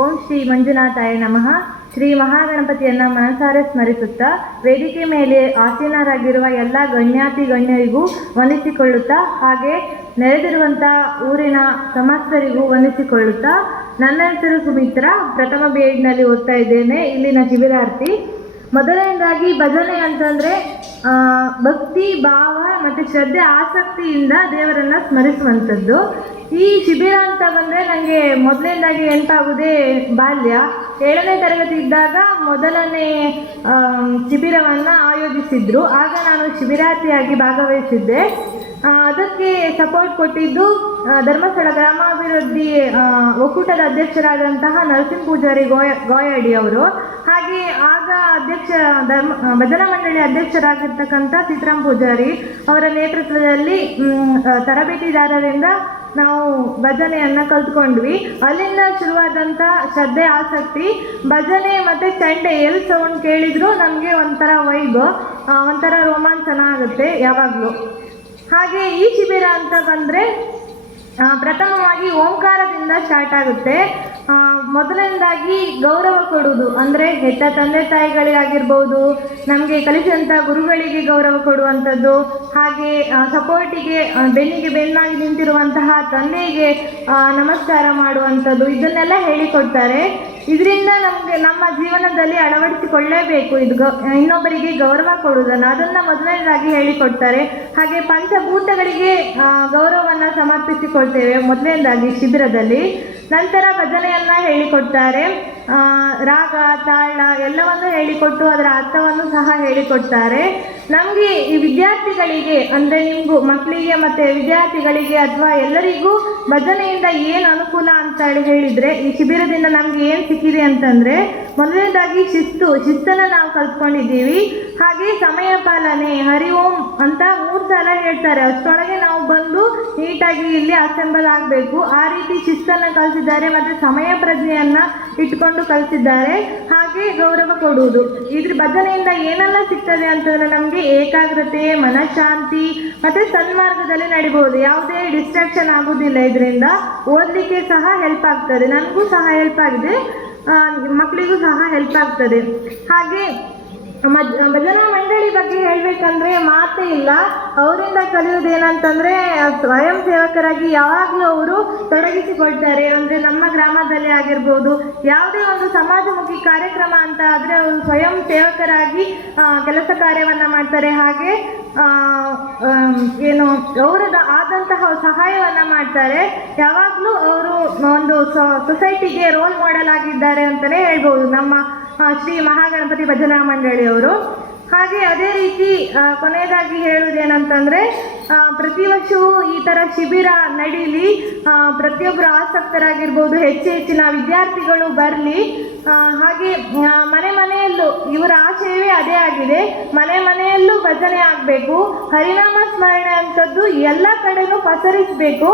ಓಂ ಶ್ರೀ ಮಂಜುನಾಥಾಯ ನಮಃ. ಶ್ರೀ ಮಹಾಗಣಪತಿಯನ್ನು ಮನಸಾರೆ ಸ್ಮರಿಸುತ್ತಾ ವೇದಿಕೆ ಮೇಲೆ ಆಸೀನರಾಗಿರುವ ಎಲ್ಲ ಗಣ್ಯಾತಿ ಗಣ್ಯರಿಗೂ ವಂದಿಸಿಕೊಳ್ಳುತ್ತಾ, ಹಾಗೆ ನೆರೆದಿರುವಂಥ ಊರಿನ ಸಮಸ್ತರಿಗೂ ವಂದಿಸಿಕೊಳ್ಳುತ್ತಾ, ನನ್ನ ಹೆಸರು ಸುಮಿತ್ರ, ಪ್ರಥಮ BEdನಲ್ಲಿ ಓದ್ತಾ ಇದ್ದೇನೆ, ಇಲ್ಲಿನ ಶಿಬಿರಾರ್ಥಿ. ಮೊದಲನೇದಾಗಿ ಭಜನೆ ಅಂತಂದರೆ ಭಕ್ತಿ ಭಾವ ಮತ್ತು ಶ್ರದ್ಧೆ ಆಸಕ್ತಿಯಿಂದ ದೇವರನ್ನು ಸ್ಮರಿಸುವಂಥದ್ದು. ಈ ಶಿಬಿರ ಅಂತ ಬಂದರೆ ನನಗೆ ಮೊದಲನೇದಾಗಿ ನೆನಪಾಗುವುದೇ ಬಾಲ್ಯ. 7ನೇ ತರಗತಿ ಇದ್ದಾಗ ಮೊದಲನೇ ಶಿಬಿರವನ್ನು ಆಯೋಜಿಸಿದ್ರು. ಆಗ ನಾನು ಶಿಬಿರಾರ್ಥಿಯಾಗಿ ಭಾಗವಹಿಸಿದ್ದೆ. ಅದಕ್ಕೆ ಸಪೋರ್ಟ್ ಕೊಟ್ಟಿದ್ದು ಧರ್ಮಸ್ಥಳ ಗ್ರಾಮಾಭಿವೃದ್ಧಿ ಒಕ್ಕೂಟದ ಅಧ್ಯಕ್ಷರಾದಂತಹ ನರಸಿಂಹ ಪೂಜಾರಿ ಗೋಯಡಿ ಅವರು. ಹಾಗೆ ಆಗ ಭಜನಾ ಮಂಡಳಿ ಅಧ್ಯಕ್ಷರಾಗಿರ್ತಕ್ಕಂಥ ಸೀತಾರಾಮ ಪೂಜಾರಿ ಅವರ ನೇತೃತ್ವದಲ್ಲಿ ತರಬೇತಿದಾರರಿಂದ ನಾವು ಭಜನೆಯನ್ನು ಕಲ್ತ್ಕೊಂಡ್ವಿ. ಅಲ್ಲಿಂದ ಶುರುವಾದಂಥ ಶ್ರದ್ಧೆ ಆಸಕ್ತಿ. ಭಜನೆ ಮತ್ತು ಚಂಡೆ ಎಲ್ಲಿ ಸೌಂಡ್ ಕೇಳಿದ್ರು ನಮಗೆ ಒಂಥರ ವೈಬ್, ಒಂಥರ ರೋಮಾಂಚನ ಆಗುತ್ತೆ ಯಾವಾಗಲೂ. ಹಾಗೆ ಈ ಶಿಬಿರ ಅಂತ ಬಂದರೆ ಪ್ರಥಮವಾಗಿ ಓಂಕಾರದಿಂದ ಸ್ಟಾರ್ಟ್ ಆಗುತ್ತೆ. ಮೊದಲನೇದಾಗಿ ಗೌರವ ಕೊಡುವುದು ಅಂದರೆ ಹೆತ್ತ ತಂದೆ ತಾಯಿಗಳಿಗಾಗಿರ್ಬೋದು, ನಮಗೆ ಕಲಿಸಿದಂಥ ಗುರುಗಳಿಗೆ ಗೌರವ ಕೊಡುವಂಥದ್ದು, ಹಾಗೆ ಸಪೋರ್ಟಿಗೆ ಬೆನ್ನಿಗೆ ಬೆನ್ನಾಗಿ ನಿಂತಿರುವಂತಹ ತಂದೆಗೆ ನಮಸ್ಕಾರ ಮಾಡುವಂಥದ್ದು, ಇದನ್ನೆಲ್ಲ ಹೇಳಿಕೊಡ್ತಾರೆ. ಇದರಿಂದ ನಮಗೆ ನಮ್ಮ ಜೀವನದಲ್ಲಿ ಅಳವಡಿಸಿಕೊಳ್ಳಲೇಬೇಕು ಇದು ಇನ್ನೊಬ್ಬರಿಗೆ ಗೌರವ ಕೊಡುವುದನ್ನು, ಅದನ್ನು ಮೊದಲನೇದಾಗಿ ಹೇಳಿಕೊಡ್ತಾರೆ. ಹಾಗೆ ಪಂಚಭೂತಗಳಿಗೆ ಗೌರವವನ್ನು ಸಮರ್ಪಿಸಿಕೊಳ್ತೇವೆ ಮೊದಲನೇದಾಗಿ ಶಿಬಿರದಲ್ಲಿ. ನಂತರ ಭಜನೆಯನ್ನು ಹೇಳಿಕೊಡ್ತಾರೆ. ರಾಗ ತಾಳ ಎಲ್ಲವನ್ನು ಹೇಳಿಕೊಟ್ಟು ಅದರ ಅರ್ಥವನ್ನು ಸಹ ಹೇಳಿಕೊಡ್ತಾರೆ. ನಮಗೆ ಈ ವಿದ್ಯಾರ್ಥಿಗಳಿಗೆ ಅಂದರೆ ನಿಮಗೂ ಮಕ್ಕಳಿಗೆ ಮತ್ತು ವಿದ್ಯಾರ್ಥಿಗಳಿಗೆ ಅಥವಾ ಎಲ್ಲರಿಗೂ ಭಜನೆಯಿಂದ ಏನು ಅನುಕೂಲ ಅಂತ ಹೇಳಿದರೆ, ಈ ಶಿಬಿರದಿಂದ ನಮಗೆ ಏನು ಸಿಕ್ಕಿದೆ ಅಂತಂದರೆ, ಮೊದಲನೇದಾಗಿ ಶಿಸ್ತನ್ನು ನಾವು ಕಲ್ತ್ಕೊಂಡಿದ್ದೀವಿ. ಹಾಗೆ ಸಮಯ ಪಾಲನೆ, ಹರಿ ಓಂ ಅಂತ 3 ಸಲ ಹೇಳ್ತಾರೆ, ಅಷ್ಟರೊಳಗೆ ನಾವು ಬಂದು ನೀಟಾಗಿ ಇಲ್ಲಿ ಅಸೆಂಬಲ್ ಆಗಬೇಕು. ಆ ರೀತಿ ಶಿಸ್ತನ್ನು ಕಲಿಸಿದ್ದಾರೆ ಮತ್ತು ಸಮಯ ಪ್ರಜ್ಞೆಯನ್ನು ಇಟ್ಕೊಂಡು ಕಲಿಸಿದ್ದಾರೆ. ಹಾಗೆ ಗೌರವ ಕೊಡುವುದು. ಇದ್ರ ಭಜನೆಯಿಂದ ಏನೆಲ್ಲ ಸಿಗ್ತದೆ ಅಂತಂದರೆ, ನಮಗೆ ಏಕಾಗ್ರತೆ, ಮನಃಶಾಂತಿ ಮತ್ತು ಸನ್ಮಾರ್ಗದಲ್ಲಿ ನಡಿಬಹುದು. ಯಾವುದೇ ಡಿಸ್ಟ್ರಾಕ್ಷನ್ ಆಗೋದಿಲ್ಲ. ಇದರಿಂದ ಓದಲಿಕ್ಕೆ ಸಹ ಹೆಲ್ಪ್ ಆಗ್ತದೆ. ನನಗೂ ಸಹ ಹೆಲ್ಪ್ ಆಗಿದೆ, ಮಕ್ಕಳಿಗೂ ಸಹ ಹೆಲ್ಪ್ ಆಗ್ತದೆ. ಹಾಗೆ ಭಜನಾ ಮಂಡಳಿ ಬಗ್ಗೆ ಹೇಳಬೇಕಂದ್ರೆ ಮಾತೇ ಇಲ್ಲ. ಅವರಿಂದ ಕಲಿಯೋದೇನಂತಂದರೆ, ಸ್ವಯಂ ಸೇವಕರಾಗಿ ಯಾವಾಗಲೂ ಅವರು ತೊಡಗಿಸಿಕೊಳ್ತಾರೆ. ಅಂದರೆ ನಮ್ಮ ಗ್ರಾಮದಲ್ಲಿ ಆಗಿರ್ಬೋದು, ಯಾವುದೇ ಒಂದು ಸಮಾಜಮುಖಿ ಕಾರ್ಯಕ್ರಮ ಅಂತ ಆದರೆ ಅವರು ಸ್ವಯಂ ಸೇವಕರಾಗಿ ಕೆಲಸ ಕಾರ್ಯವನ್ನು ಮಾಡ್ತಾರೆ. ಹಾಗೆ ಏನು ಅವರದ ಆದಂತಹ ಸಹಾಯವನ್ನು ಮಾಡ್ತಾರೆ. ಯಾವಾಗಲೂ ಅವರು ಒಂದು ಸೊಸೈಟಿಗೆ ರೋಲ್ ಮಾಡೆಲ್ ಆಗಿದ್ದಾರೆ ಅಂತಲೇ ಹೇಳ್ಬೋದು ನಮ್ಮ ಶ್ರೀ ಮಹಾಗಣಪತಿ ಭಜನಾ ಮಂಡಳಿಯವರು. ಹಾಗೆ ಅದೇ ರೀತಿ ಕೊನೆಯದಾಗಿ ಹೇಳುವುದೇನಂತಂದರೆ, ಪ್ರತಿ ವರ್ಷವೂ ಈ ಥರ ಶಿಬಿರ ನಡೀಲಿ, ಪ್ರತಿಯೊಬ್ಬರು ಆಸಕ್ತರಾಗಿರ್ಬೋದು, ಹೆಚ್ಚಿನ ವಿದ್ಯಾರ್ಥಿಗಳು ಬರಲಿ. ಹಾಗೆ ಮನೆಯಲ್ಲೂ ಇವರ ಆಶಯವೇ ಅದೇ ಆಗಿದೆ, ಮನೆಯಲ್ಲೂ ಭಜನೆ ಆಗಬೇಕು, ಹರಿನಾಮ ಸ್ಮರಣೆ ಅಂಥದ್ದು ಎಲ್ಲ ಕಡೆನೂ ಪಸರಿಸಬೇಕು.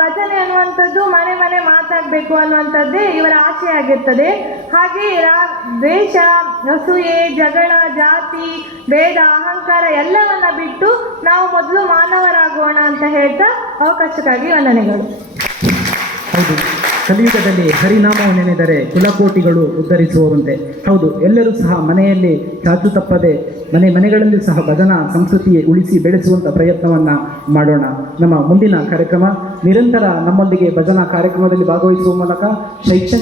ಭಜನೆ ಅನ್ನುವಂಥದ್ದು ಮನೆ ಮಾತಾಗಬೇಕು ಅನ್ನುವಂಥದ್ದೇ ಇವರ ಆಶೆ ಆಗಿರ್ತದೆ. ಹಾಗೆ ದ್ವೇಷ, ಅಸೂಯೆ, ಜಗಳ, ಜಾತಿ ಭೇದ, ಅಹಂಕಾರ ಎಲ್ಲವನ್ನ ಬಿಟ್ಟು ನಾವು ಮೊದಲು ಮಾನವರಾಗೋಣ ಅಂತ ಹೇಳ್ತಾ ಅವಕಾಶಕ್ಕಾಗಿ ವಂದನೆಗಳು. ಹೌದು, ಕಲಿಯುಗದಲ್ಲಿ ಹರಿನಾಮವು ನೆನೆದರೆ ಕುಲಕೋಟಿಗಳು ಉದ್ಧರಿಸುವಂತೆ. ಹೌದು, ಎಲ್ಲರೂ ಸಹ ಮನೆಯಲ್ಲಿ ಚಾಚು ತಪ್ಪದೆ ಮನೆಗಳಲ್ಲಿ ಸಹ ಭಜನಾ ಸಂಸ್ಕೃತಿ ಉಳಿಸಿ ಬೆಳೆಸುವಂಥ ಪ್ರಯತ್ನವನ್ನು ಮಾಡೋಣ. ನಮ್ಮ ಮುಂದಿನ ಕಾರ್ಯಕ್ರಮ ನಿರಂತರ ನಮ್ಮೊಂದಿಗೆ ಭಜನಾ ಕಾರ್ಯಕ್ರಮದಲ್ಲಿ ಭಾಗವಹಿಸುವ ಮೂಲಕ ಶೈಕ್ಷಣಿಕ